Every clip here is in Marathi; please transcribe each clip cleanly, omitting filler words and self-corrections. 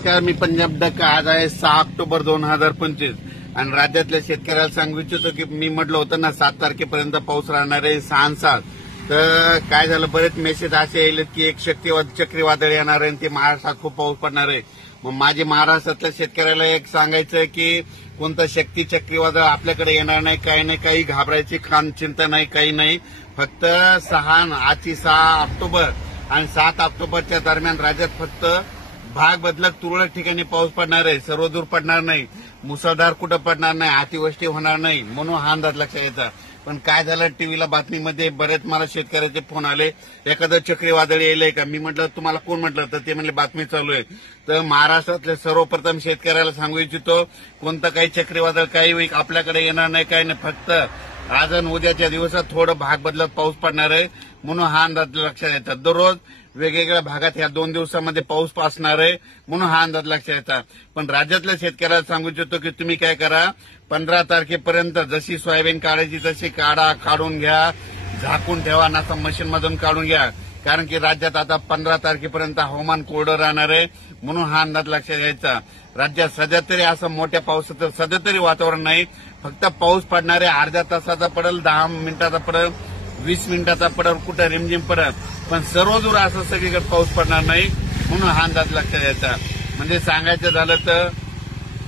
नमस्कार, मी पंजाब डक्का. आज आहे 6 ऑक्टोबर 2025 आणि राज्यातल्या शेतकऱ्याला सांगू इच्छितो की मी म्हटलं होतं ना 7 तारखेपर्यंत पाऊस राहणार आहे 6 तर काय झालं, बरेच मेसेज असे येईल की एक चक्रीवादळ येणार आहे आणि ते महाराष्ट्रात खूप पाऊस पडणार आहे. मग माझे महाराष्ट्रातल्या शेतकऱ्याला एक सांगायचं की कोणतं चक्रीवादळ आपल्याकडे येणार नाही, काही नाही, काही घाबरायची चिंता नाही, काही नाही. फक्त आजची 6 ऑक्टोबर आणि 7 ऑक्टोबरच्या दरम्यान राज्यात फक्त भाग बदलक तुरळक ठिकाणी पाऊस पडणार आहे, सर्वदूर पडणार नाही, मुसळधार कुठं पडणार नाही, अतिवृष्टी होणार नाही, म्हणून हा अंदाज लक्षात येतात. पण काय झालं, टीव्हीला बातमीमध्ये बरेच मला शेतकऱ्याचे फोन आले, एखादं चक्रीवादळ येईल का. मी म्हटलं तुम्हाला कोण म्हटलं, तर ते म्हणले बातमी चालू आहे. तर महाराष्ट्रातल्या सर्वप्रथम शेतकऱ्याला सांगू इच्छितो, कोणतं काही चक्रीवादळ काही आपल्याकडे येणार नाही, काही नाही. फक्त आज आणि उद्याच्या दिवसात थोडं भाग बदलत पाऊस पडणार आहे, म्हणून हा अंदाज लक्षात येतात. दररोज वेगवेगळ्या भागात या 2 दिवसामध्ये पाऊस असणार आहे, म्हणून हा अंदाज लक्षात येतात. पण राज्यातल्या शेतकऱ्याला सांगू इच्छितो की तुम्ही काय करा, 15 तारखेपर्यंत जशी सोयाबीन काढायची तशी काढून घ्या, झाकून ठेवा, नका मशीनमधून काढून घ्या. कारण की राज्यात आता 15 तारखेपर्यंत हवामान कोरडं राहणार आहे, म्हणून हा अंदाज लक्षात घ्यायचा. राज्यात सध्या तरी असं मोठ्या पावसाचं सध्या तरी वातावरण नाही. फक्त पाऊस पडणार आहे, अर्ध्या तासाचा पडेल, 10 मिनिटाचा पडेल, 20 मिनिटाचा पडेल, कुठं रिमझिम पडेल, पण सर्वदूर असं सगळीकडे पाऊस पडणार नाही, म्हणून हा अंदाज लक्षात यायचा. म्हणजे सांगायचं झालं तर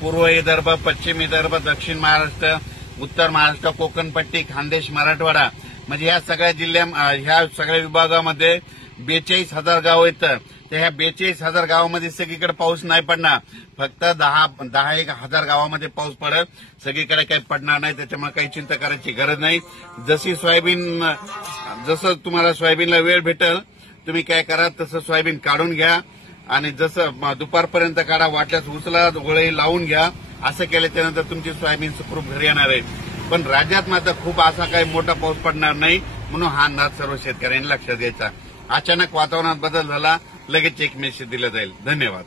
पूर्व विदर्भ, पश्चिम विदर्भ, दक्षिण महाराष्ट्र, उत्तर महाराष्ट्र, कोकणपट्टी, खानदेश, मराठवाडा म्हणजे ह्या सगळ्या ह्या सगळ्या विभागामध्ये 42,000 गाव येतं. तर ह्या 42,000 गावामध्ये सगळीकडे पाऊस नाही पडणार, फक्त 10,000 गावामध्ये पाऊस पडेल, सगळीकडे काही पडणार नाही. त्याच्यामुळे काही चिंता करायची गरज नाही. जसं तुम्हाला सोयाबीनला वेळ भेटेल तुम्ही काय करा, तसं सोयाबीन काढून घ्या आणि जसं दुपारपर्यंत काढा, वाटल्यास उचला, गोळे लावून घ्या. असं केल्याच्यानंतर तुमची सोयाबीन सुखरूप घरी येणार आहे. पण राज्यात मात्र खूप असा काही मोठा पाऊस पडणार नाही, म्हणून हा अंदाज सर्व शेतकऱ्यांनी लक्षात घ्यायचा. अचानक वातावरणात बदल झाला, लगेच एक मेसेज दिला जाईल. धन्यवाद.